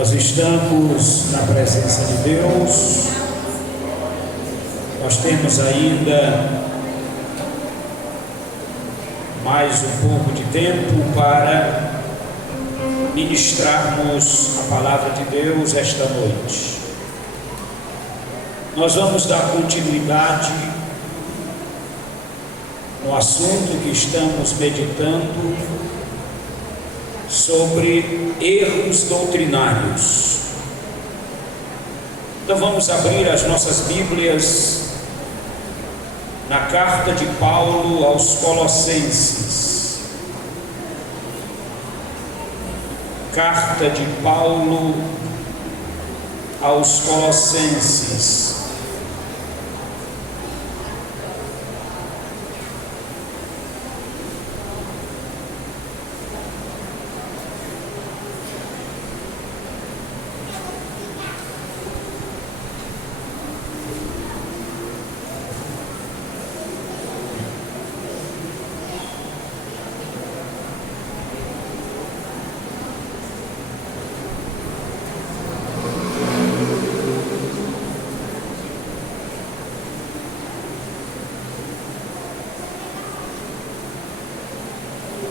Nós estamos na presença de Deus, nós temos ainda mais um pouco de tempo para ministrarmos a palavra de Deus esta noite. Nós vamos dar continuidade no assunto que estamos meditando sobre erros doutrinários. Então vamos abrir as nossas Bíblias na carta de Paulo aos Colossenses. Carta de Paulo aos Colossenses.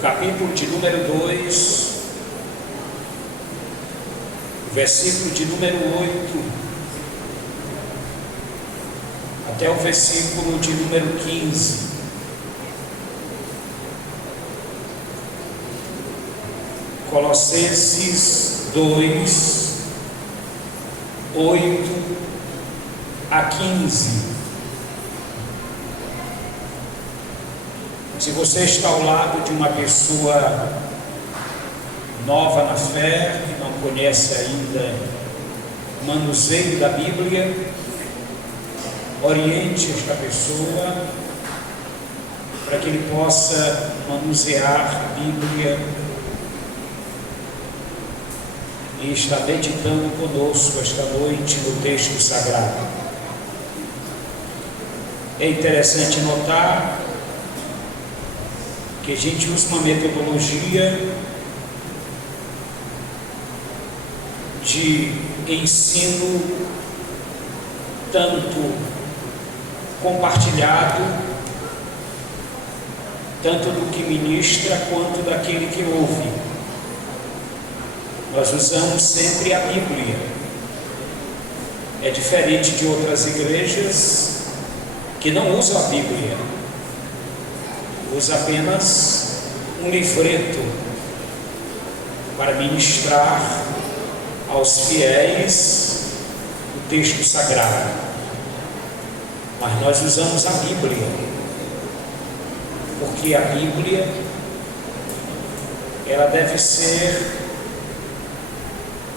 Capítulo de número 2, versículo de número 8, até o versículo de número 15. Colossenses 2, 8 a 15. Se você está ao lado de uma pessoa nova na fé, que não conhece ainda o manuseio da Bíblia, oriente esta pessoa para que ele possa manusear a Bíblia e estar meditando conosco esta noite no texto sagrado. É interessante notar que a gente usa uma metodologia de ensino tanto compartilhado, tanto do que ministra quanto daquele que ouve. Nós usamos sempre a Bíblia. É diferente de outras igrejas que não usam a Bíblia. Usa apenas um livreto para ministrar aos fiéis o texto sagrado. Mas nós usamos a Bíblia, porque a Bíblia ela deve ser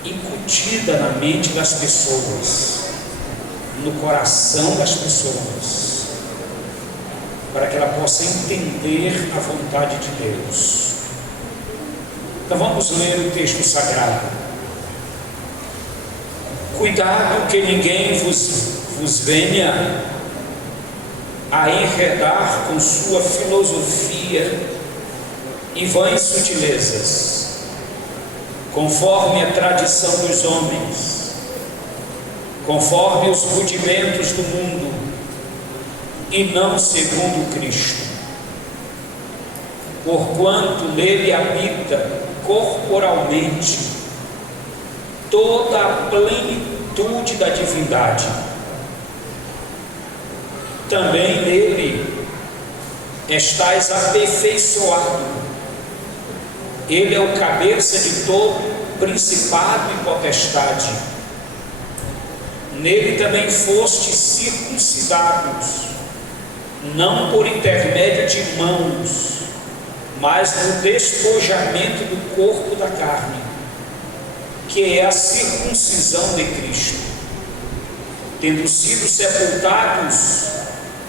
incutida na mente das pessoas, no coração das pessoas, para que ela possa entender a vontade de Deus. Então vamos ler o texto sagrado. Cuidado que ninguém vos venha a enredar com sua filosofia e vãs sutilezas, conforme a tradição dos homens, conforme os rudimentos do mundo, e não segundo Cristo. Porquanto nele habita corporalmente toda a plenitude da divindade. Também nele estais aperfeiçoado. Ele é o cabeça de todo principado e potestade. Nele também fostes circuncidados, não por intermédio de mãos, mas no despojamento do corpo da carne, que é a circuncisão de Cristo, tendo sido sepultados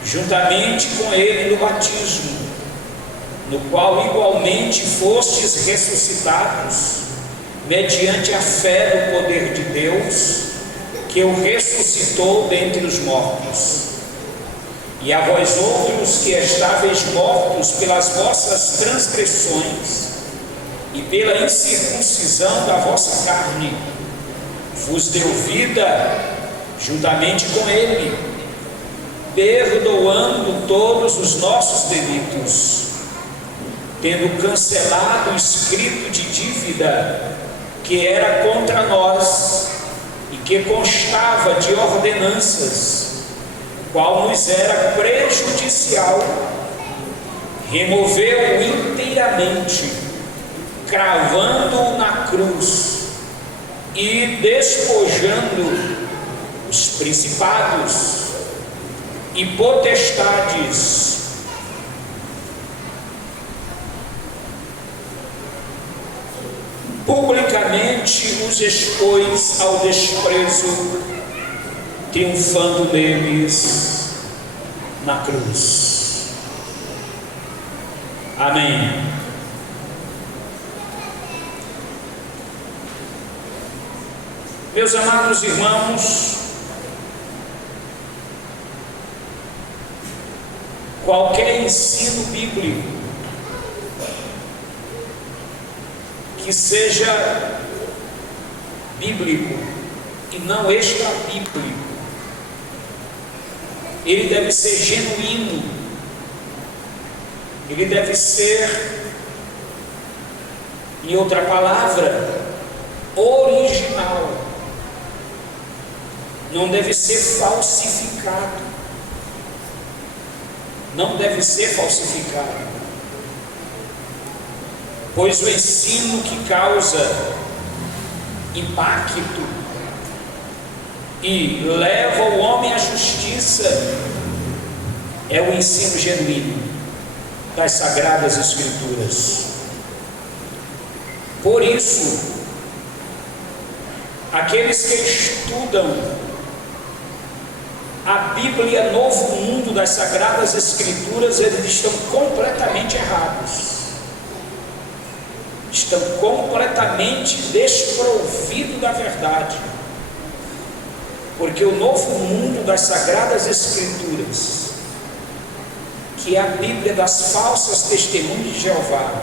juntamente com ele no batismo, no qual igualmente fostes ressuscitados, mediante a fé no poder de Deus, que o ressuscitou dentre os mortos. E a vós outros que estáveis mortos pelas vossas transgressões e pela incircuncisão da vossa carne, vos deu vida juntamente com Ele, perdoando todos os nossos delitos, tendo cancelado o escrito de dívida que era contra nós e que constava de ordenanças, o qual nos era prejudicial, removeu-o inteiramente, cravando-o na cruz e despojando os principados e potestades, publicamente os expôs ao desprezo, triunfando neles na cruz. Amém. Meus amados irmãos, qualquer ensino bíblico que seja bíblico e não extra-bíblico, ele deve ser genuíno, ele deve ser, em outra palavra, original, não deve ser falsificado, não deve ser falsificado, pois o ensino que causa impacto e leva o homem à justiça é o ensino genuíno das Sagradas Escrituras. Por isso, aqueles que estudam a Bíblia Novo Mundo das Sagradas Escrituras, eles estão completamente errados, estão completamente desprovidos da verdade, porque o Novo Mundo das Sagradas Escrituras, que é a Bíblia das falsas testemunhas de Jeová,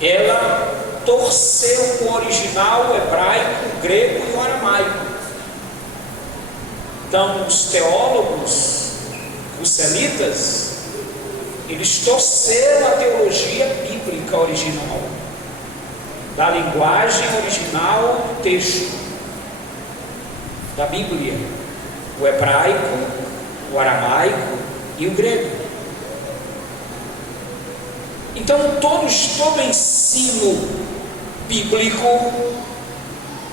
ela torceu o original, o hebraico, o grego e o aramaico. Então, os teólogos, os semitas, eles torceram a teologia bíblica original, da linguagem original do texto da Bíblia, o hebraico, o aramaico e o grego. Então, todo ensino bíblico,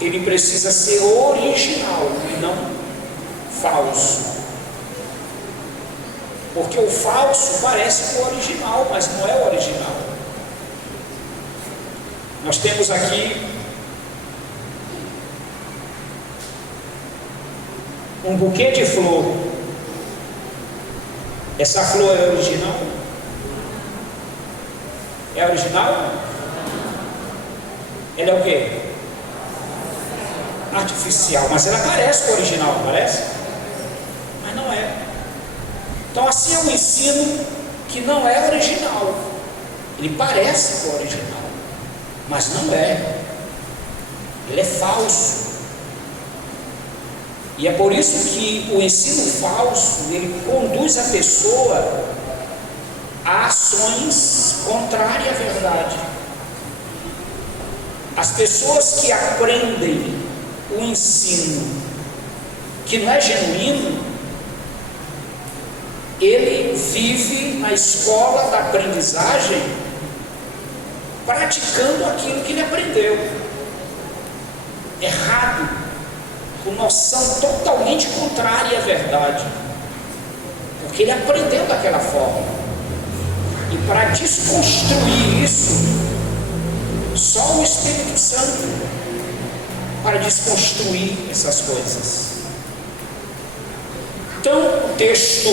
ele precisa ser original e não falso, porque o falso parece com o original, mas não é o original. Nós temos aqui um buquê de flor. Essa flor é original? É original? Ela é o quê? Artificial, mas ela parece com o original, parece? Mas não é. Então assim é um ensino que não é original. Ele parece com o original, mas não é. Ele é falso. E é por isso que o ensino falso, ele conduz a pessoa a ações contrárias à verdade. As pessoas que aprendem o ensino que não é genuíno, ele vive na escola da aprendizagem praticando aquilo que ele aprendeu errado, com noção totalmente contrária à verdade, porque ele aprendeu daquela forma. E para desconstruir isso, só o Espírito Santo para desconstruir essas coisas. Então, o texto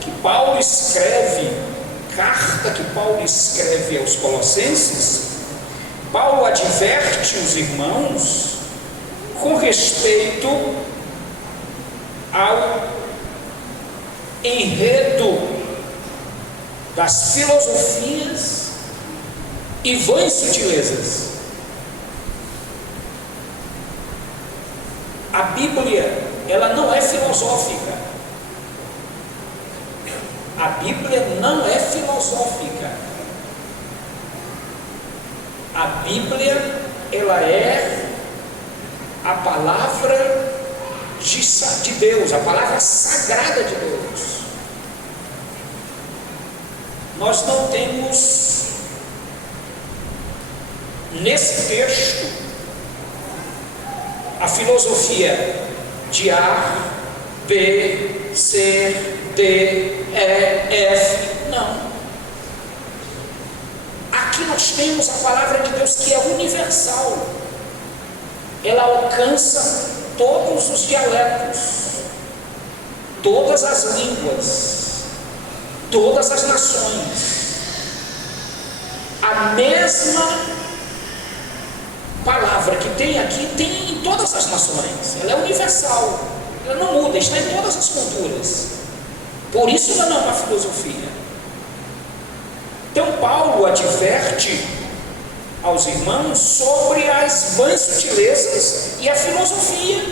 que Paulo escreve, carta que Paulo escreve aos Colossenses, Paulo adverte os irmãos com respeito ao enredo das filosofias e vãs sutilezas A Bíblia, ela não é filosófica. A Bíblia não é filosófica. A Bíblia, ela é a palavra de Deus, a palavra sagrada de Deus. Nós não temos nesse texto a filosofia de A, B, C, D, E, F, não. Aqui nós temos a palavra de Deus que é universal. Ela alcança todos os dialetos, todas as línguas, todas as nações. A mesma palavra que tem aqui, tem em todas as nações. Ela é universal, ela não muda, está em todas as culturas. Por isso ela não é uma filosofia. Então Paulo adverte aos irmãos sobre as vãs sutilezas e a filosofia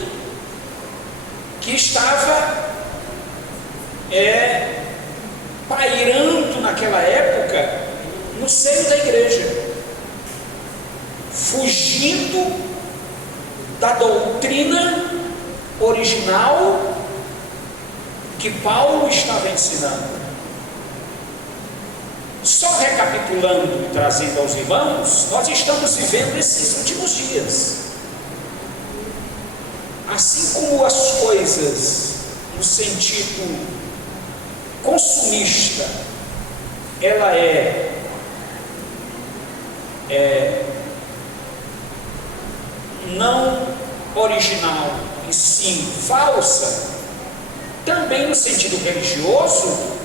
que estava pairando naquela época no seio da igreja, fugindo da doutrina original que Paulo estava ensinando. Só recapitulando e trazendo aos irmãos, nós estamos vivendo esses últimos dias. Assim como as coisas no sentido consumista, ela não original e sim falsa, também no sentido religioso,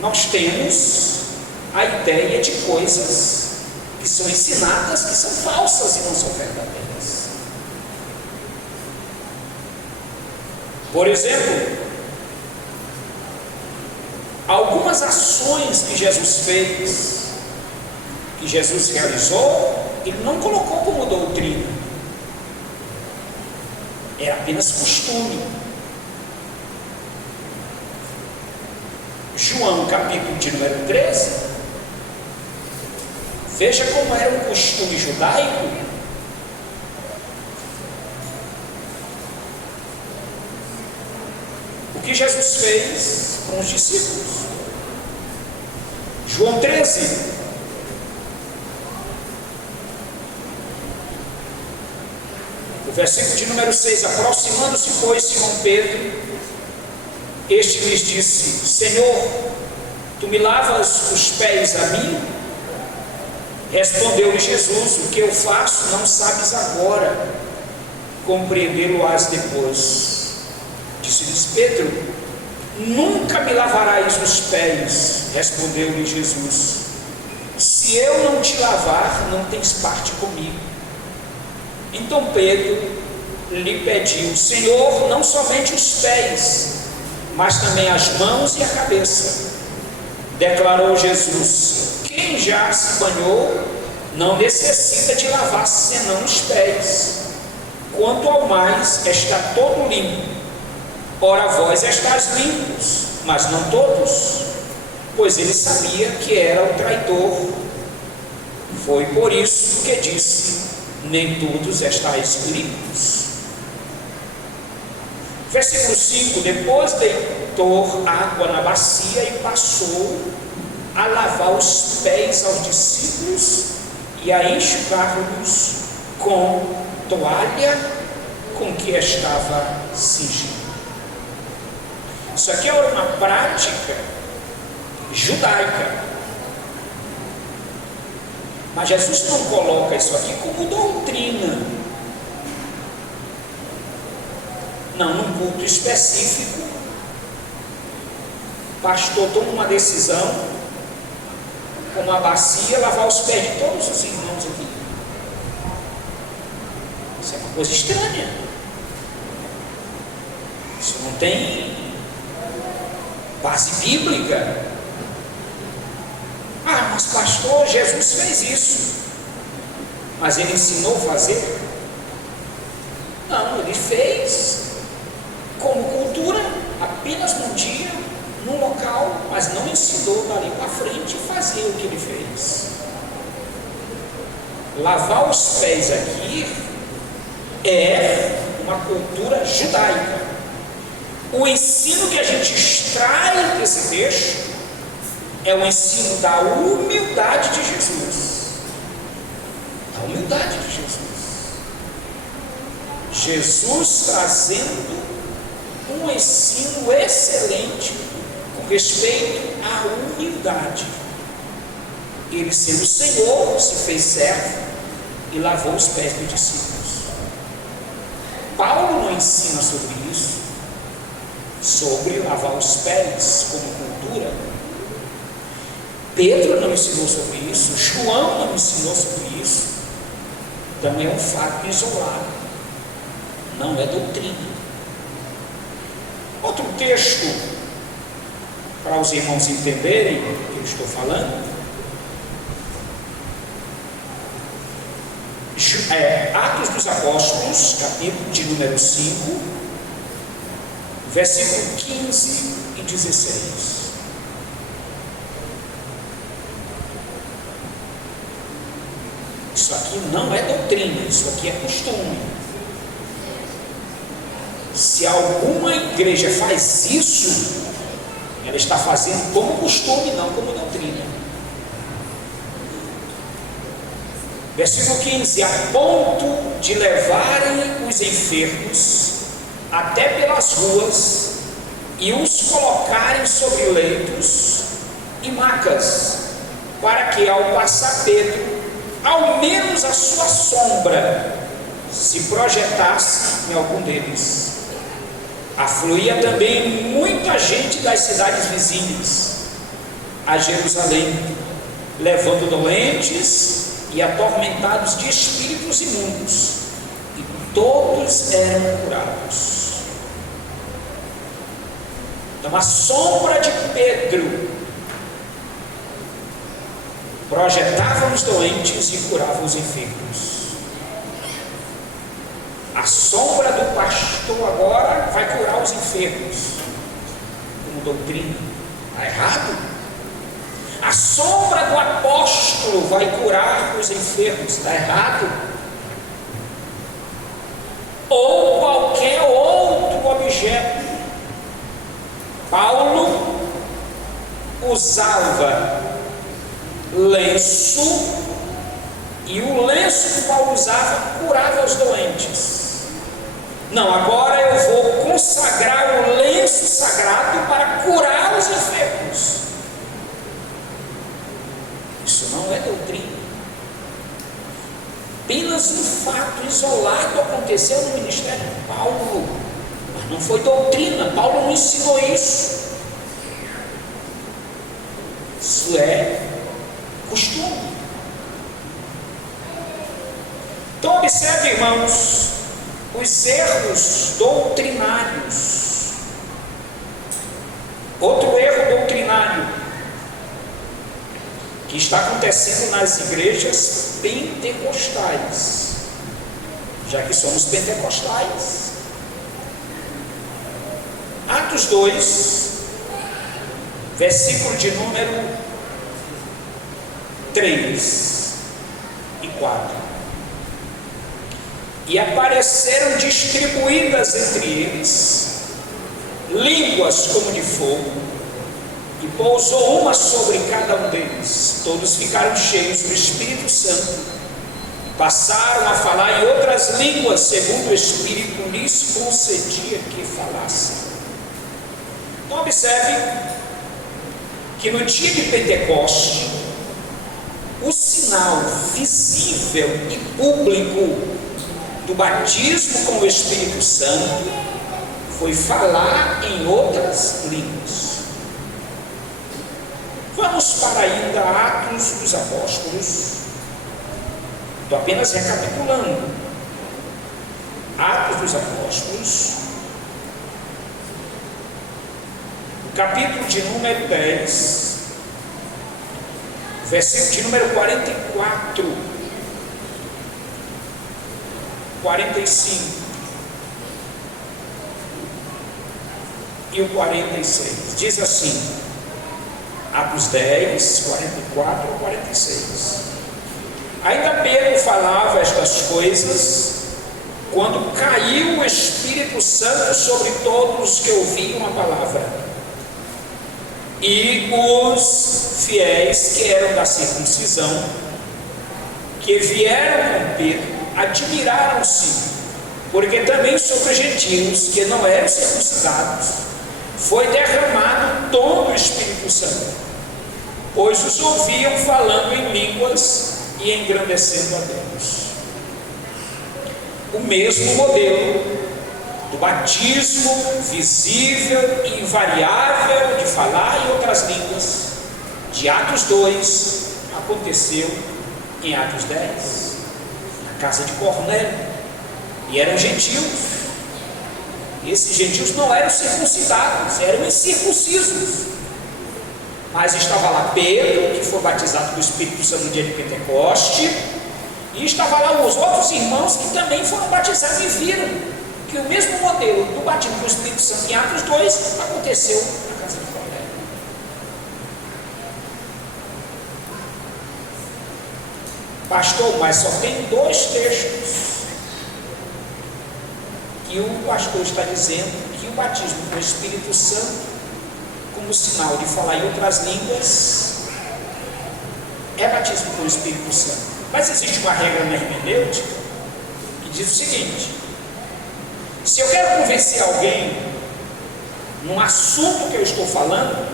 nós temos a ideia de coisas que são ensinadas, que são falsas e não são verdadeiras. Por exemplo, algumas ações que Jesus fez, que Jesus realizou, ele não colocou como doutrina, era apenas costume. João capítulo de número 13, veja como era um costume judaico. O que Jesus fez com os discípulos. João 13, o versículo de número 6: aproximando-se, pois, Simão Pedro, este lhes disse: Senhor, tu me lavas os pés a mim? Respondeu-lhe Jesus: o que eu faço não sabes agora, compreendê-lo-ás depois. Disse-lhes Pedro: nunca me lavarás os pés. Respondeu-lhe Jesus: se eu não te lavar, não tens parte comigo. Então Pedro lhe pediu: Senhor, não somente os pés, mas também as mãos e a cabeça. Declarou Jesus: quem já se banhou não necessita de lavar senão os pés, quanto ao mais está todo limpo. Ora, vós estáis limpos, mas não todos, pois ele sabia que era o traidor. Foi por isso que disse: nem todos estáis limpos. Versículo 5: depois deitou água na bacia e passou a lavar os pés aos discípulos e a enxugar-los com toalha com que estava cingido. Isso aqui era uma prática judaica, mas Jesus não coloca isso aqui como doutrina. Não, num culto específico, o pastor toma uma decisão, com uma bacia, lavar os pés de todos os irmãos aqui. Isso é uma coisa estranha. Isso não tem base bíblica. Ah, mas pastor, Jesus fez isso, mas ele ensinou a fazer? Não, ele fez como cultura, apenas num dia, num local, mas não ensinou dali para frente fazer o que ele fez. Lavar os pés aqui é uma cultura judaica. O ensino que a gente extrai desse texto é o ensino da humildade de Jesus. A humildade de Jesus. Jesus trazendo um ensino excelente com respeito à humildade. Ele, sendo Senhor, se fez servo e lavou os pés dos discípulos. Paulo não ensina sobre isso, sobre lavar os pés como cultura. Pedro não ensinou sobre isso, João não ensinou sobre isso. Então é um fato isolado, não é doutrina. Outro texto, para os irmãos entenderem o que eu estou falando, Atos dos Apóstolos, capítulo de número 5, versículo 15 e 16. Isso aqui não é doutrina, isso aqui é costume. Se alguma igreja faz isso, ela está fazendo como costume, não como doutrina. Versículo 15: a ponto de levarem os enfermos até pelas ruas e os colocarem sobre leitos e macas, para que ao passar Pedro, ao menos a sua sombra se projetasse em algum deles. Afluía também muita gente das cidades vizinhas a Jerusalém, levando doentes e atormentados de espíritos imundos, e todos eram curados. Então a sombra de Pedro projetava os doentes e curava os enfermos. A sombra do pastor agora vai curar os enfermos, como doutrina. Está errado? A sombra do apóstolo vai curar os enfermos. Está errado? Ou qualquer outro objeto. Paulo usava lenço, e o lenço que Paulo usava curava os doentes. Não, agora eu vou consagrar o lenço sagrado para curar os enfermos. Isso não é doutrina. Apenas um fato isolado aconteceu no ministério de Paulo, mas não foi doutrina. Paulo não ensinou isso. Isso é costume. Então observe, irmãos, os erros doutrinários. Outro erro doutrinário que está acontecendo nas igrejas pentecostais, já que somos pentecostais. Atos 2, versículo de número 3 e 4. E apareceram distribuídas entre eles línguas como de fogo, e pousou uma sobre cada um deles. Todos ficaram cheios do Espírito Santo e passaram a falar em outras línguas, segundo o Espírito lhes concedia que falassem. Então observe que no dia de Pentecoste, o sinal visível e público do batismo com o Espírito Santo foi falar em outras línguas. Vamos para ainda Atos dos Apóstolos. Estou apenas recapitulando. Atos dos Apóstolos, o capítulo de número 10, versículo de número 44, 45. e o 46. Diz assim, Atos 10, 44 ao 46. Ainda Pedro falava estas coisas, quando caiu o Espírito Santo sobre todos os que ouviam a palavra. E os fiéis que eram da circuncisão, que vieram com Pedro, admiraram-se, porque também sobre os gentios que não eram circuncidados foi derramado o dom do Espírito Santo, pois os ouviam falando em línguas e engrandecendo a Deus. O mesmo modelo do batismo visível e invariável de falar em outras línguas de Atos 2 aconteceu em Atos 10, na casa de Cornélio, e eram gentios. Esses gentios não eram circuncidados, eram incircuncisos, mas estava lá Pedro, que foi batizado com o Espírito Santo no dia de Pentecoste, e estava lá os outros irmãos que também foram batizados e viram que o mesmo modelo do batismo com o Espírito Santo em Atos 2 aconteceu na casa de Cornélio. Pastor, mas só tem 2 textos que o pastor está dizendo que o batismo com o Espírito Santo, como sinal de falar em outras línguas, é batismo com o Espírito Santo. Mas existe uma regra na hermenêutica que diz o seguinte: se eu quero convencer alguém num assunto que eu estou falando,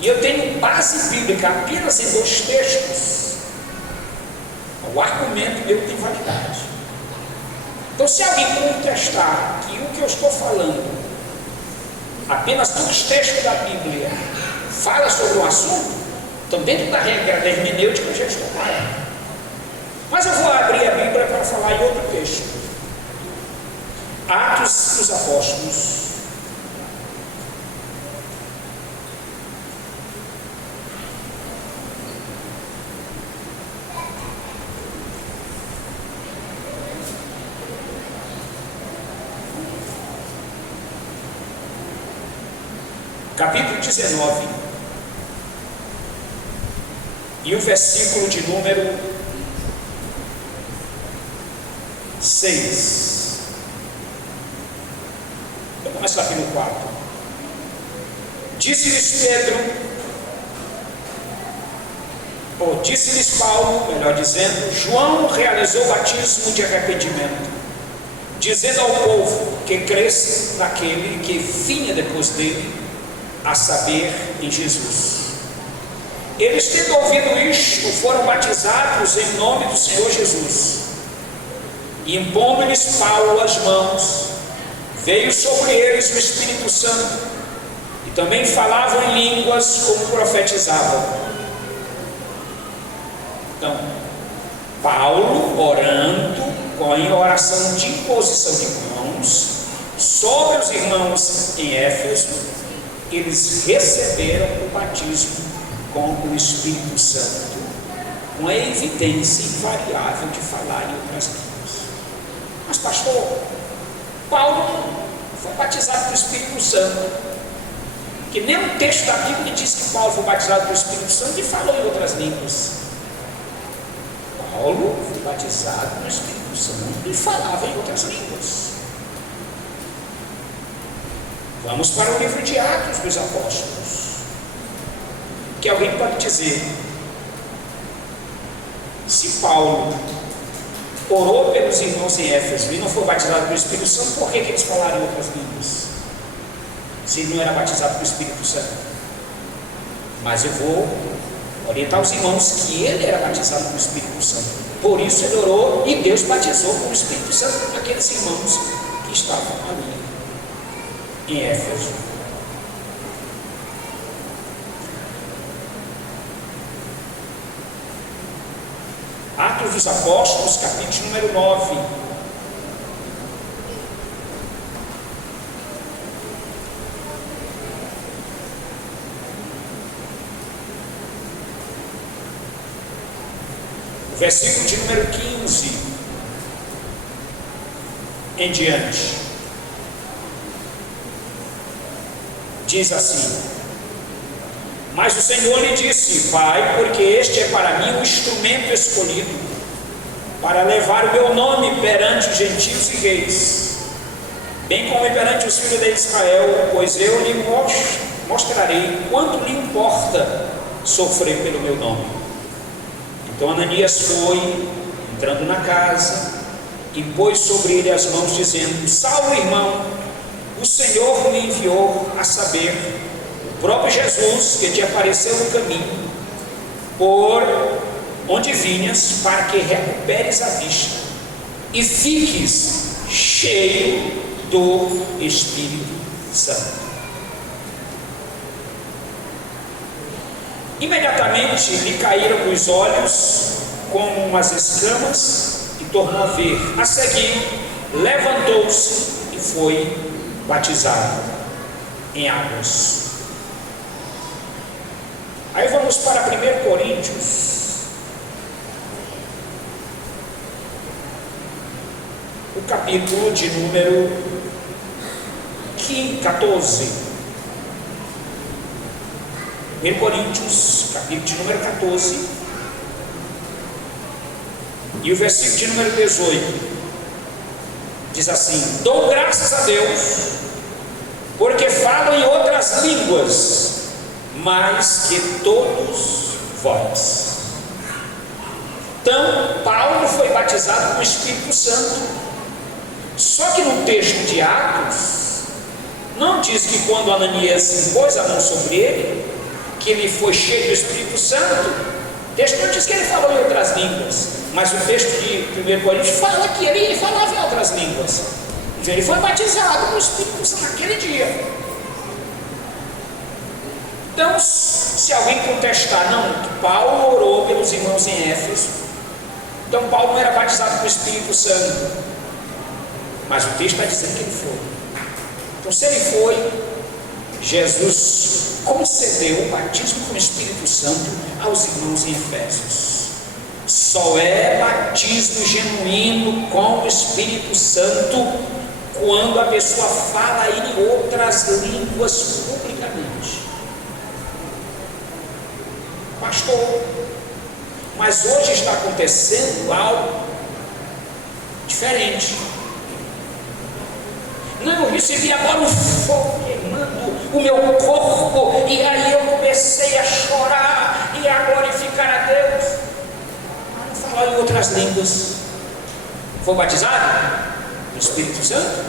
e eu tenho base bíblica apenas em 2 textos, o argumento meu tem validade. Então, se alguém contestar que o que eu estou falando, apenas 2 textos da Bíblia, fala sobre um assunto, então dentro da regra da hermenêutica eu já estou correto. Mas eu vou abrir a Bíblia para falar em outro texto. Atos dos Apóstolos, capítulo 19, e o versículo de número 6. Vou começar aqui no 4. Disse-lhes Paulo, melhor dizendo, João realizou o batismo de arrependimento, dizendo ao povo que cresce naquele que vinha depois dele, a saber, em Jesus. Eles, tendo ouvido isto, foram batizados em nome do Senhor Jesus. E impondo-lhes Paulo as mãos, veio sobre eles o Espírito Santo, e também falavam em línguas como profetizavam. Então, Paulo orando, em oração de imposição de mãos, sobre os irmãos em Éfeso, eles receberam o batismo com o Espírito Santo, com a evidência invariável de falar em outras línguas. Mas pastor, Paulo foi batizado com o Espírito Santo, que nem um texto da Bíblia diz que Paulo foi batizado com o Espírito Santo e falou em outras línguas. Paulo foi batizado com o Espírito Santo e falava em outras línguas. Vamos para o livro de Atos dos Apóstolos. Que alguém pode dizer, se Paulo orou pelos irmãos em Éfeso e não foi batizado com o Espírito Santo, por que eles falaram em outras línguas? Se ele não era batizado com o Espírito Santo. Mas eu vou orientar os irmãos que ele era batizado com o Espírito Santo. Por isso ele orou e Deus batizou com o Espírito Santo aqueles irmãos que estavam ali em Éfeso. Atos dos Apóstolos, capítulo número 9. Versículo de número 15 em diante. diz assim: mas o Senhor lhe disse: vai, porque este é para mim um instrumento escolhido para levar o meu nome perante os gentios e reis, bem como perante os filhos de Israel, pois eu lhe mostrarei quanto lhe importa sofrer pelo meu nome. Então Ananias foi, entrando na casa, e pôs sobre ele as mãos, dizendo: salve, irmão, o Senhor me enviou, a saber, o próprio Jesus, que te apareceu no caminho, por onde vinhas, para que recuperes a vista e fiques cheio do Espírito Santo. Imediatamente lhe caíram os olhos como umas escamas e tornou a ver. A seguir, levantou-se e foi batizado em águas. Aí vamos para 1 Coríntios, o capítulo de número 14. 1 Coríntios, capítulo de número 14, e o versículo de número 18, diz assim: dou graças a Deus, porque falo em outras línguas, mais que todos vós. Então, Paulo foi batizado com o Espírito Santo, só que no texto de Atos, não diz que quando Ananias impôs a mão sobre ele, que ele foi cheio do Espírito Santo. O texto não diz que ele falou em outras línguas, mas o texto de 1 Coríntios fala que ele falava em outras línguas. Então ele foi batizado com o Espírito Santo naquele dia. Então, se alguém contestar, não, que Paulo orou pelos irmãos em Éfeso, então Paulo não era batizado com o Espírito Santo, mas o texto está dizendo que ele foi. Então, se ele foi, Jesus concedeu o batismo com o Espírito Santo aos irmãos em Efésios. Só é batismo genuíno com o Espírito Santo quando a pessoa fala em outras línguas publicamente. Pastor, mas hoje está acontecendo algo diferente. Não, eu recebi agora um fogo queimando o meu corpo, e aí eu comecei a chorar e a glorificar a Deus. Mas não falar em outras línguas. Foi batizado? O Espírito Santo?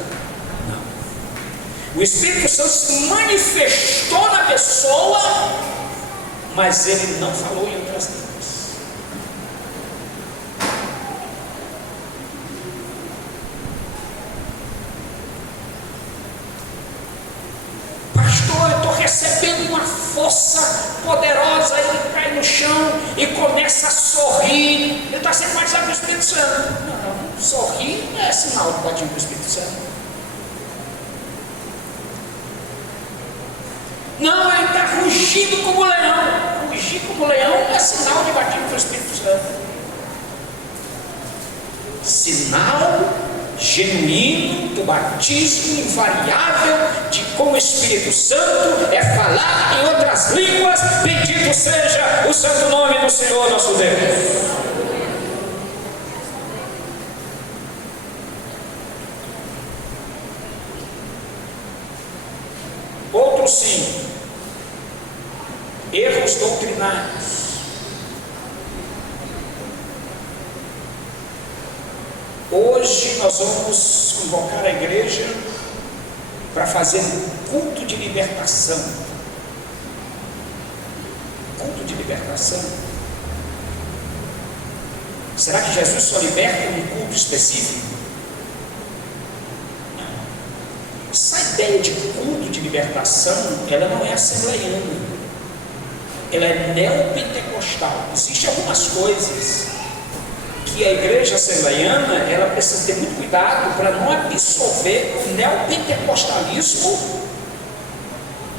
Não. O Espírito Santo se manifestou na pessoa, mas ele não falou em outras línguas. Pastor, eu estou recebendo uma força poderosa, ele cai no chão e começa a sorrir. Ele está sendo batizado com o Espírito Santo. Não, sorrir não é sinal de batismo com o Espírito Santo. Não, ele está rugindo como leão. Rugir como leão é sinal de batismo com o Espírito Santo. Sinal genuíno do batismo invariável com o Espírito Santo é falar em outras línguas. Bendito seja o santo nome do Senhor nosso Deus. Outro sim, erros doutrinários. Hoje nós vamos convocar a igreja para fazer um culto de libertação. Culto de libertação. Será que Jesus só liberta em um culto específico? Não. Essa ideia de culto de libertação, ela não é assembleiana. Ela é neopentecostal. Existem algumas coisas que a igreja assembleiana, ela precisa ter muito cuidado para não absorver o neopentecostalismo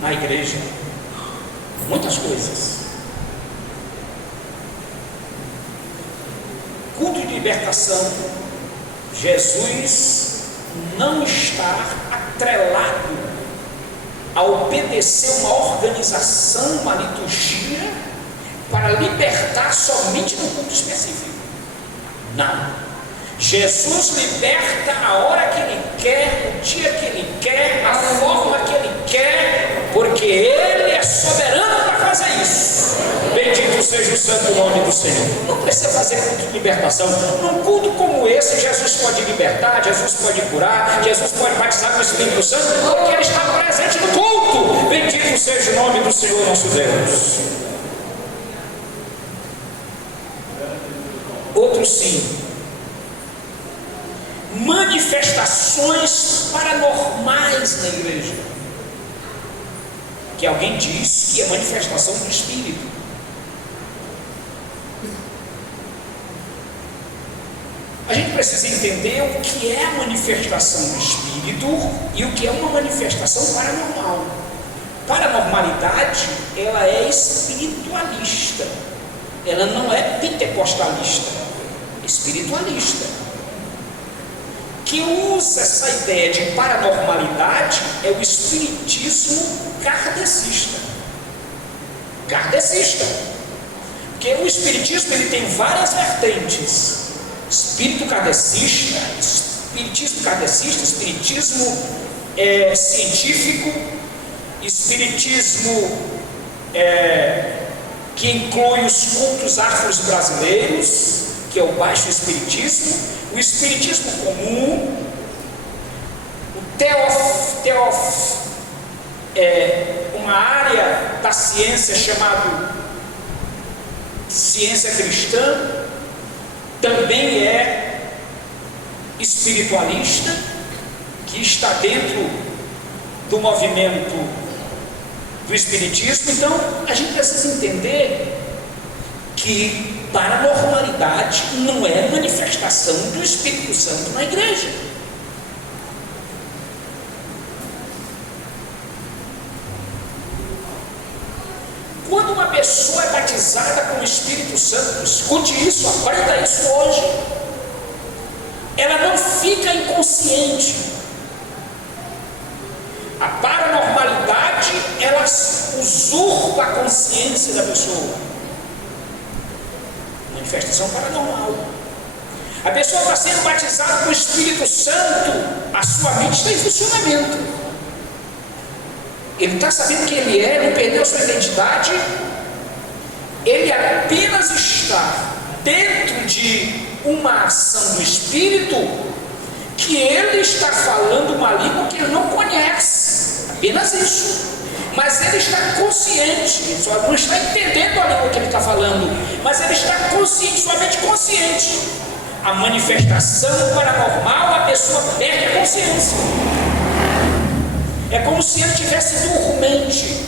na igreja. Muitas coisas. Culto de libertação, Jesus não está atrelado a obedecer uma organização, uma liturgia, para libertar somente no culto específico. Não. Jesus liberta a hora que Ele quer, o dia que Ele quer, a forma que Ele quer, porque Ele é soberano para fazer isso. Bendito seja o santo nome do Senhor. Não precisa fazer culto de libertação. Num culto como esse, Jesus pode libertar, Jesus pode curar, Jesus pode batizar com o Espírito Santo, porque Ele está presente no culto. Bendito seja o nome do Senhor nosso Deus. Outro sim. Manifestações paranormais na igreja, que alguém diz que é manifestação do Espírito. A gente precisa entender o que é a manifestação do Espírito e o que é uma manifestação paranormal. Paranormalidade, ela é espiritualista, ela não é pentecostalista, é espiritualista. Que usa essa ideia de paranormalidade é o espiritismo kardecista. Porque o espiritismo ele tem várias vertentes: espiritismo kardecista, espiritismo científico, espiritismo que inclui os cultos afro-brasileiros, que é o baixo espiritismo, o espiritismo comum, o uma área da ciência chamada ciência cristã, também é espiritualista, que está dentro do movimento do espiritismo. Então a gente precisa entender que paranormalidade não é manifestação do Espírito Santo na igreja. Quando uma pessoa é batizada com o Espírito Santo, escute isso, aprenda isso hoje, ela não fica inconsciente. A paranormalidade, ela usurpa a consciência da pessoa. Manifestação paranormal. A pessoa está sendo batizada com o Espírito Santo, a sua mente está em funcionamento. Ele está sabendo quem ele é, não perdeu sua identidade, ele apenas está dentro de uma ação do Espírito, que ele está falando uma língua que ele não conhece, apenas isso. Mas ele está consciente, ele só não está entendendo a língua que ele está falando, mas ele está consciente, sua mente consciente. A manifestação paranormal, a pessoa perde a consciência. É como se ele tivesse dormente.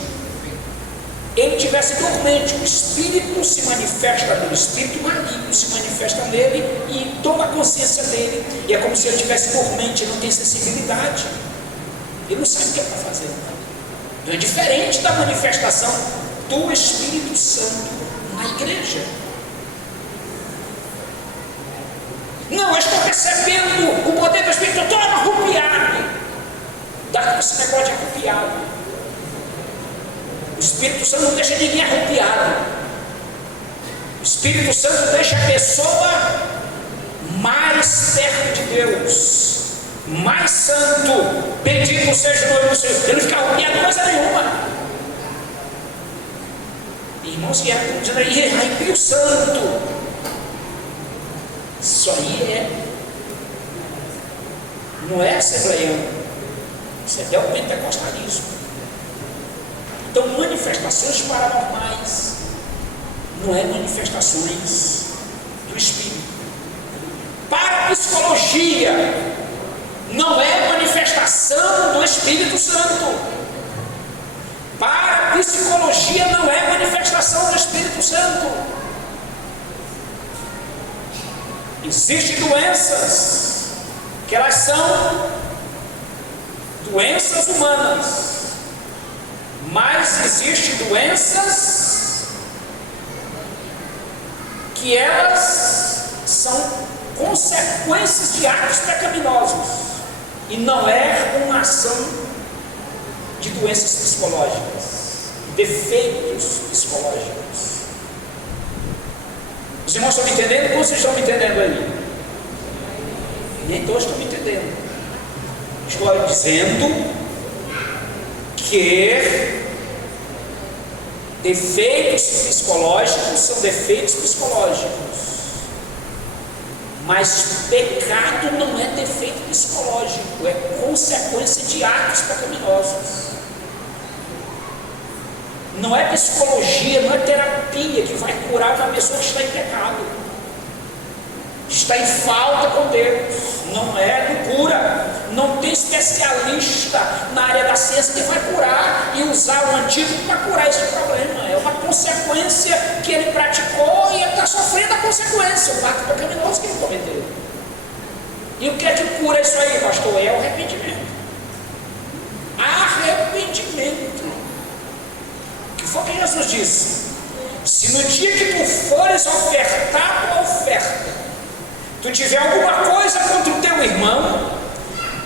O espírito se manifesta no espírito maligno, se manifesta nele e toma a consciência dele. E é como se ele estivesse dormente, ele não tem sensibilidade, ele não sabe o que ele está fazendo. É diferente da manifestação do Espírito Santo na igreja. Não, eu estou percebendo o poder do Espírito, eu estou arrupiado. Dá com esse negócio de arrupiado. O Espírito Santo não deixa ninguém arrupiado. O Espírito Santo deixa a pessoa mais perto de Deus, mais santo. Bendito seja o nome do Senhor. Ele não fica arrupiado coisa nenhuma. Irmãos que é dizendo aí, arrepio santo. Isso aí não é assembleiano, isso é o pentecostalismo. Então, manifestações paranormais não é manifestações do Espírito. Parapsicologia não é manifestação do Espírito Santo. Parapsicologia não é manifestação do Espírito Santo. Existem doenças que elas são doenças humanas, mas existem doenças que elas são consequências de atos pecaminosos e não é uma ação de doenças psicológicas, defeitos psicológicos. Os irmãos estão me entendendo? Como vocês estão me entendendo aí? Nem todos estão me entendendo. Estou dizendo que defeitos psicológicos são defeitos psicológicos, mas pecado não é defeito psicológico, é consequência de atos pecaminosos. Não é psicologia, não é terapia que vai curar uma pessoa que está em pecado, está em falta com Deus. Não é, não cura. Não tem especialista na área da ciência que vai curar e usar o antídoto para curar esse problema. É uma consequência que ele praticou e ele está sofrendo a consequência, o ato pecaminoso que ele cometeu. E o que é que cura isso aí, pastor? É o arrependimento. Arrependimento. O que foi que Jesus disse? Se no dia que tu fores ofertar tua oferta, tu tiver alguma coisa contra o teu irmão,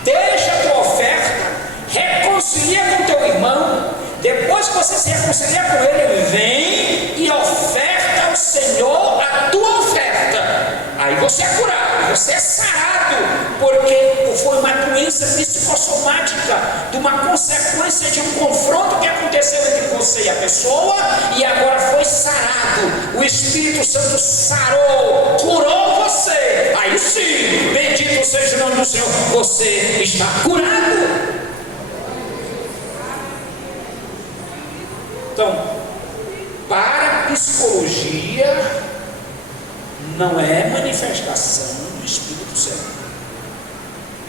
deixa a tua oferta, reconcilia com o teu irmão, depois que você se reconcilia com ele, vem e oferta ao Senhor a tua oferta. Aí você é curado, você é sarado, porque foi uma doença psicossomática, de uma consequência de um confronto que aconteceu entre você e a pessoa, e agora foi sarado. O Espírito Santo sarou, curou você. Aí sim, bendito seja o nome do Senhor, você está curado. Então, para a psicologia, não é manifestação do Espírito Santo.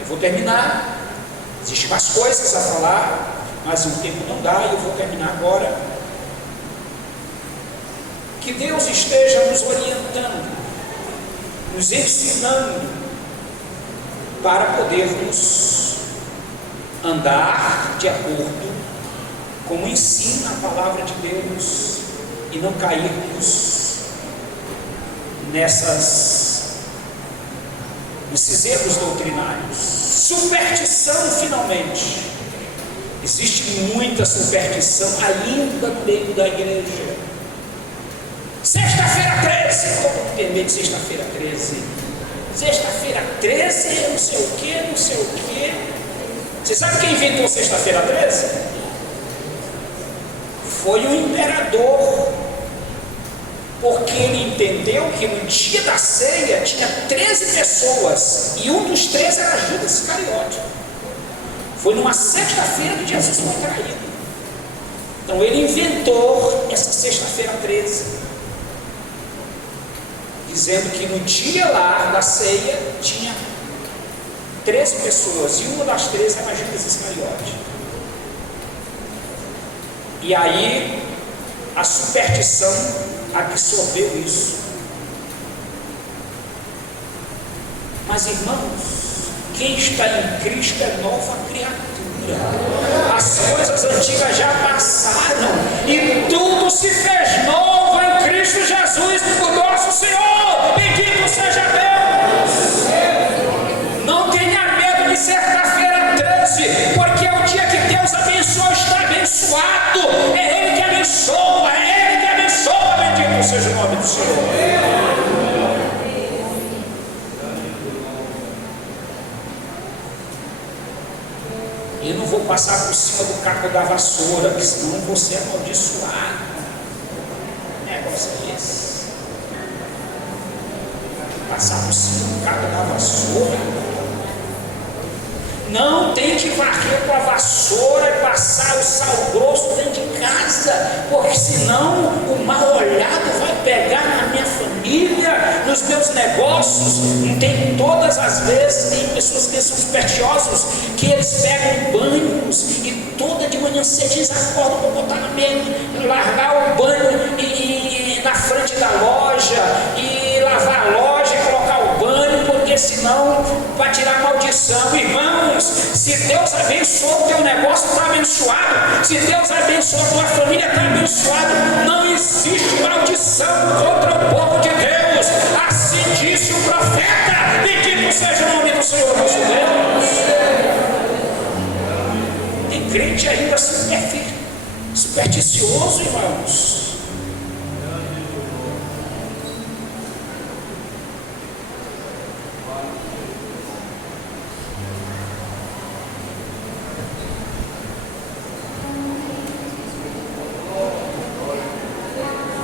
Eu vou terminar. Existem mais coisas a falar, mas o tempo não dá, e eu vou terminar agora. Que Deus esteja nos orientando, nos ensinando, para podermos andar de acordo com o ensino a palavra de Deus e não cairmos nesses erros doutrinários. Superstição, finalmente. Existe muita superstição ainda no meio da igreja. Sexta-feira 13, todo mundo tem medo de sexta-feira 13. Sexta-feira 13, não sei o que, não sei o que. Você sabe quem inventou sexta-feira 13? Foi o imperador, porque ele entendeu que no dia da ceia tinha 13 pessoas, e um dos 13 era Judas Iscariote. Foi numa sexta-feira que Jesus foi traído. Então ele inventou essa sexta-feira 13, dizendo que no dia lá da ceia tinha 13 pessoas, e uma das 13 era Judas Iscariote. E aí a superstição absorveu isso. Mas irmãos, quem está em Cristo é nova criatura. As coisas antigas já passaram e tudo se fez novo em Cristo Jesus, o nosso Senhor. Bendito seja Deus. Não tenha medo de sexta-feira 13, porque é o dia que Deus abençoa, está abençoado. É Ele que abençoa, é Ele que abençoa. Bendito seja o nome do Senhor. Eu não vou passar por cima do cabo da vassoura, porque senão você é amaldiçoado. Que negócio é esse? Passar por cima do cabo da vassoura? Não tem que varrer com a vassoura e passar o sal grosso dentro de casa, porque senão o mal olhado vai pegar na minha família, nos meus negócios. Não tem, todas as vezes tem pessoas que são supersticiosos, que eles pegam banhos e toda de manhã cedo eles acordam para botar na mesa, largar o banho e na frente da loja, e lavar a loja e colocar o banho, porque senão vai tirar maldição. Irmãos, se Deus abençoou o teu negócio, está abençoado. Se Deus abençoou a tua família, está abençoado. Não existe maldição contra o povo de Deus. Assim disse o profeta. Bendito seja o nome do Senhor nosso Deus. Tem crente ainda assim supersticioso, irmãos.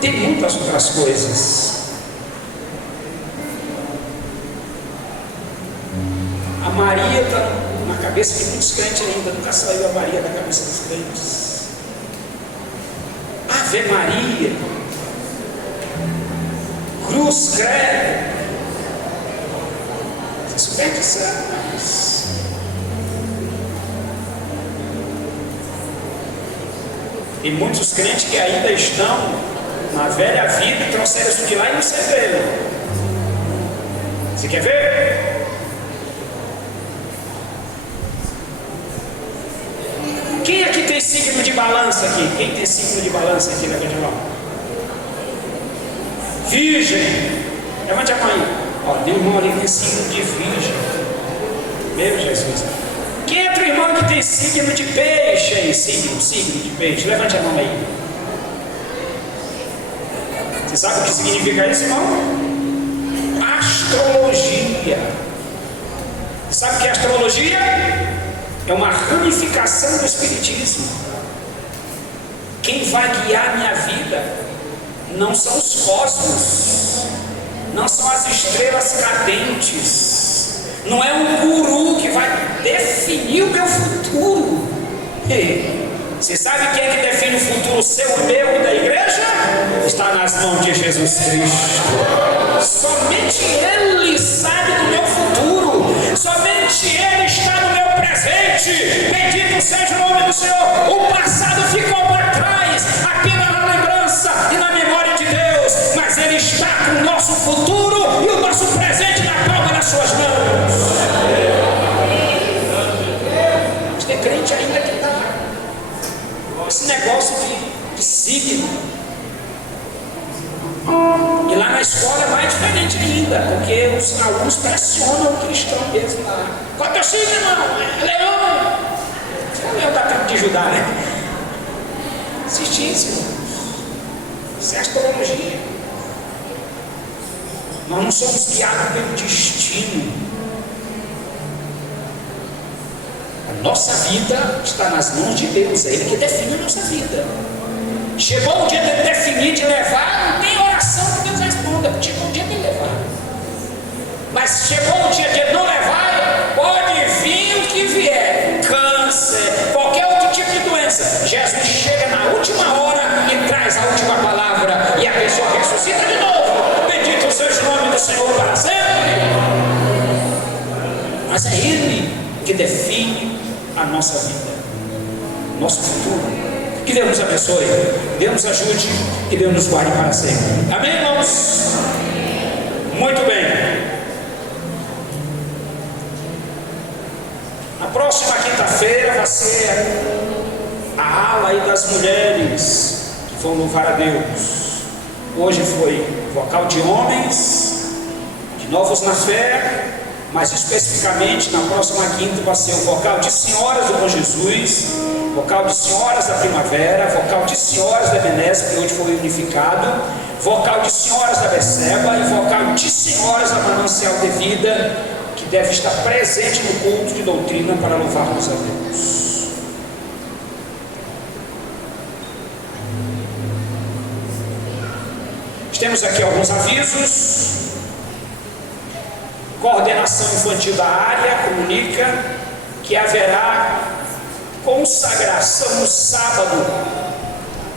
Tem muitas outras coisas. A Maria está na cabeça de muitos crentes ainda, nunca saiu a Maria da cabeça dos crentes. Ave Maria, cruz, credo. Superstições. E muitos crentes que ainda estão na velha vida e trouxeram isso de lá e não receberam. Você quer ver? Quem aqui tem signo de balança aqui? Quem tem signo de balança aqui? Levante a mão. Virgem. Levante a mão aí. Ó, tem um irmão ali que tem signo de virgem. Meu Jesus. Quem é outro irmão que tem signo de peixe aí? Signo de peixe. Levante a mão aí. Você sabe o que significa isso, irmão? Astrologia. Você sabe o que é astrologia? É uma ramificação do espiritismo. Quem vai guiar minha vida não são os cosmos, não são as estrelas cadentes, não é um guru que vai definir o meu futuro. Você sabe quem é que define o futuro seu, o meu e da igreja? Está nas mãos de Jesus Cristo. Somente Ele sabe do meu futuro, somente Ele está no meu presente. Bendito seja o nome do Senhor. O passado ficou para trás, apenas na lembrança e na memória de Deus, mas Ele está com o nosso futuro e o nosso presente na palma das suas mãos. Mas tem crente ainda que está esse negócio de signo. E lá na escola é mais diferente ainda, porque os alunos pressionam o cristão mesmo lá. Qual é o teu signo, irmão? É leão. É leão da tribo de Judá, né? Assiste isso, irmão. Isso é astrologia. Nós não somos guiados pelo destino. A nossa vida está nas mãos de Deus, é Ele que define a nossa vida. Chegou o dia de definir, de levar, não tem oração que Deus responda. Chegou o dia de levar. Mas chegou o dia de não levar, pode vir o que vier, câncer, qualquer outro tipo de doença. Jesus chega na última hora e traz a última palavra, e a pessoa ressuscita de novo. Bendito seja o nome do Senhor para sempre. Mas é Ele que define a nossa vida, nosso futuro. Que Deus nos abençoe, Deus nos ajude e Deus nos guarde para sempre. Amém, irmãos? Muito bem. Na próxima quinta-feira vai ser a ala aí das mulheres que vão louvar a Deus. Hoje foi vocal de homens, de novos na fé, mas especificamente na próxima quinta vai ser o vocal de senhoras do Bom Jesus, vocal de senhoras da Primavera, vocal de senhoras da Ebenezer, que hoje foi unificado, vocal de senhoras da Beceba e vocal de senhoras da Manancial de Vida, que deve estar presente no culto de doutrina para louvarmos a Deus. Temos aqui alguns avisos. Coordenação infantil da área comunica que haverá consagração no sábado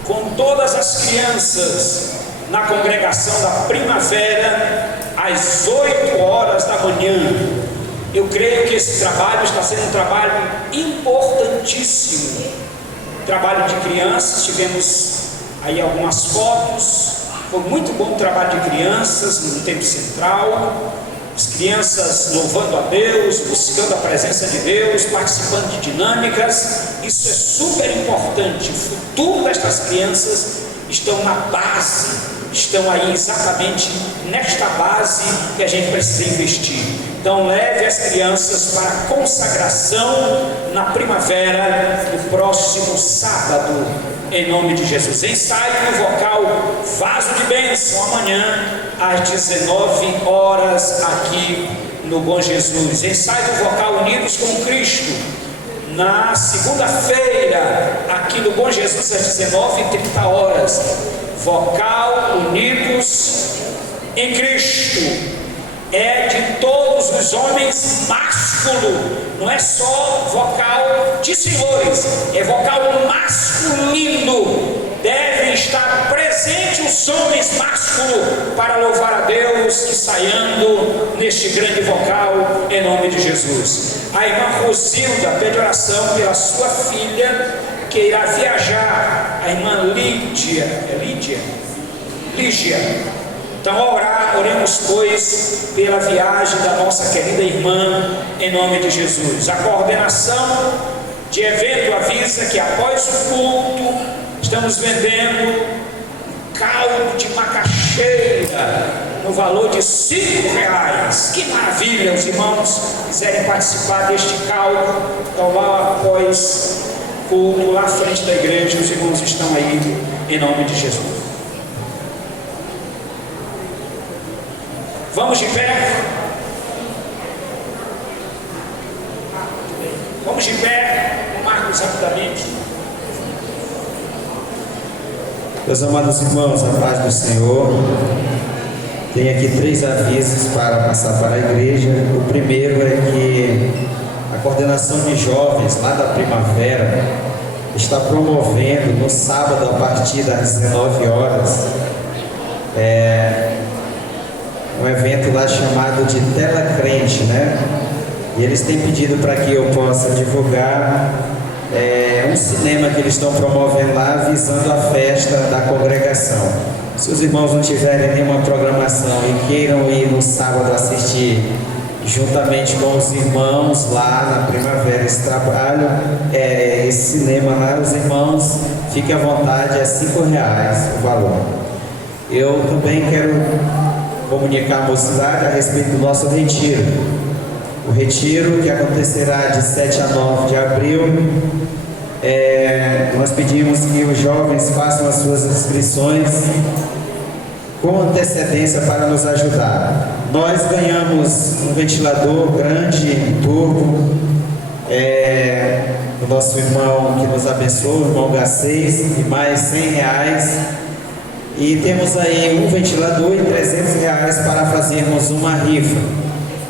com todas as crianças na congregação da Primavera às 8 horas da manhã. Eu creio que esse trabalho está sendo um trabalho importantíssimo. Trabalho de crianças, tivemos aí algumas fotos. Foi muito bom o trabalho de crianças no tempo central. As crianças louvando a Deus, buscando a presença de Deus, participando de dinâmicas. Isso é super importante. O futuro destas crianças estão na base, estão aí exatamente nesta base que a gente precisa investir. Então leve as crianças para a consagração na primavera, no próximo sábado, em nome de Jesus. Ensaio no vocal Vaso de Bênção, amanhã às 19 horas aqui no Bom Jesus. Ensaio no vocal Unidos com Cristo, na segunda-feira, aqui no Bom Jesus, às 19h30. Vocal Unidos em Cristo. É de todos os homens másculo, não é só vocal de senhores, é vocal masculino. Devem estar presentes os homens másculos para louvar a Deus, ensaiando neste grande vocal, em nome de Jesus. A irmã Rosilda pede oração pela sua filha, que irá viajar. A irmã Lígia. Então, oremos, pois, pela viagem da nossa querida irmã, em nome de Jesus. A coordenação de evento avisa que após o culto, estamos vendendo caldo de macaxeira, no valor de R$5. Que maravilha! Os irmãos quiserem participar deste caldo, então lá após o culto, lá à frente da igreja, os irmãos estão aí, em nome de Jesus. Vamos de pé. Vamos de pé, Marcos, rapidamente. Meus amados irmãos, a paz do Senhor. Tenho aqui 3 avisos para passar para a igreja. O primeiro é que a coordenação de jovens lá da primavera está promovendo no sábado, a partir das 19 horas, um evento lá chamado de Tela Crente, né? E eles têm pedido para que eu possa divulgar um cinema que eles estão promovendo lá, visando a festa da congregação. Se os irmãos não tiverem nenhuma programação e queiram ir no sábado assistir juntamente com os irmãos lá na primavera esse trabalho, esse cinema lá, os irmãos fiquem à vontade, é R$5 o valor. Eu também quero comunicar a mocidade a respeito do nosso retiro. O retiro que acontecerá de 7 a 9 de abril. Nós pedimos que os jovens façam as suas inscrições com antecedência para nos ajudar. Nós ganhamos um ventilador grande, turbo, o nosso irmão que nos abençoou, o irmão G6, e mais R$100. E temos aí um ventilador e R$300 para fazermos uma rifa.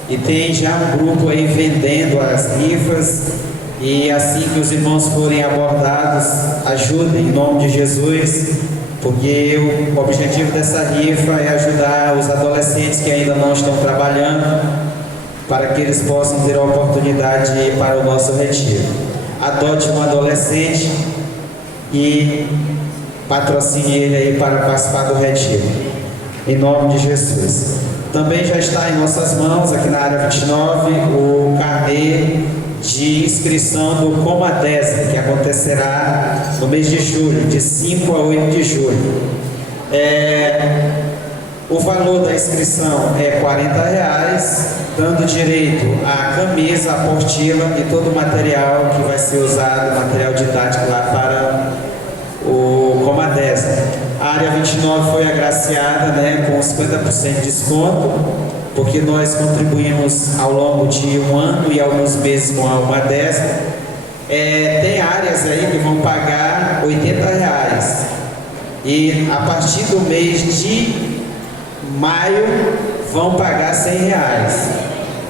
E tem já um grupo aí vendendo as rifas. E assim que os irmãos forem abordados, ajudem em nome de Jesus, porque o objetivo dessa rifa é ajudar os adolescentes que ainda não estão trabalhando, para que eles possam ter a oportunidade de ir para o nosso retiro. Adote um adolescente e patrocine ele aí para participar do retiro, em nome de Jesus. Também já está em nossas mãos, aqui na área 29, o carnê de inscrição do Comadesme, que acontecerá no mês de julho, de 5 a 8 de julho. O valor da inscrição é R$40, dando direito à camisa, à apostila e todo o material que vai ser usado, material didático lá para o Comadesme. A área 29 foi agraciada, né, com 50% de desconto, porque nós contribuímos ao longo de um ano e alguns meses com a Comadesme. Tem áreas aí que vão pagar R$80 e a partir do mês de maio vão pagar R$100.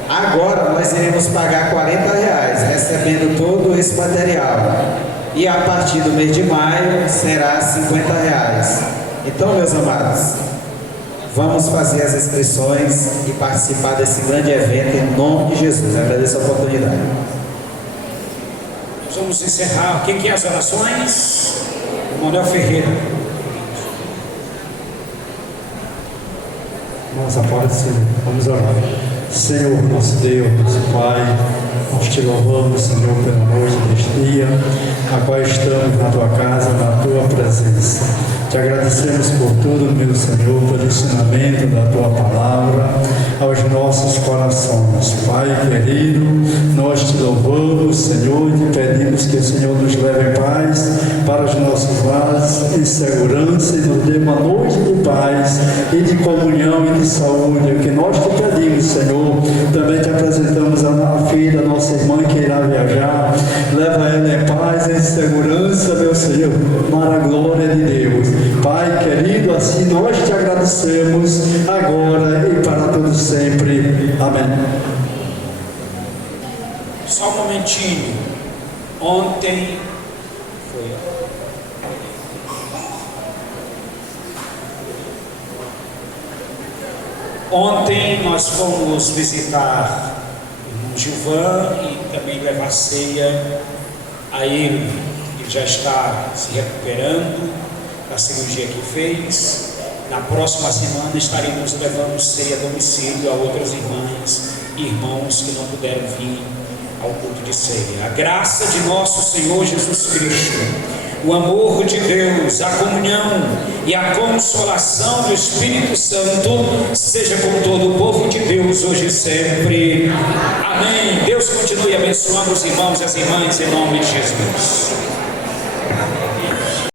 Agora nós iremos pagar R$40, recebendo todo esse material. E a partir do mês de maio será R$50. Então, meus amados, vamos fazer as inscrições e participar desse grande evento em nome de Jesus. Eu agradeço a oportunidade. Nós vamos encerrar. Quem quer as orações? O Manuel Ferreira. Irmãos, após vamos orar. Senhor nosso Deus, nosso Pai, nós te louvamos, Senhor, pela noite deste dia, a qual estamos na tua casa, na tua presença. Te agradecemos por tudo, meu Senhor, pelo ensinamento da tua palavra aos nossos corações. Pai querido, nós te louvamos, Senhor, e te pedimos que o Senhor nos leve em paz para os nossos lares, em segurança, e nos dê uma noite de paz e de comunhão e de saúde. O que nós te pedimos, Senhor, também te apresentamos a filha, nossa irmã que irá viajar. Leva ela em paz, em segurança, meu Senhor, para a glória de Deus. Pai querido, assim nós te agradecemos agora e para todo sempre. Amém. Só um momentinho. Ontem nós fomos visitar o irmão Gilvan e também levar ceia a ele. Ele já está se recuperando da cirurgia que fez. Na próxima semana estaremos levando ceia a domicílio a outras irmãs e irmãos que não puderam vir ao culto de ceia. A graça de nosso Senhor Jesus Cristo, o amor de Deus, a comunhão e a consolação do Espírito Santo seja com todo o povo de Deus hoje e sempre. Amém. Deus continue abençoando os irmãos e as irmãs em nome de Jesus.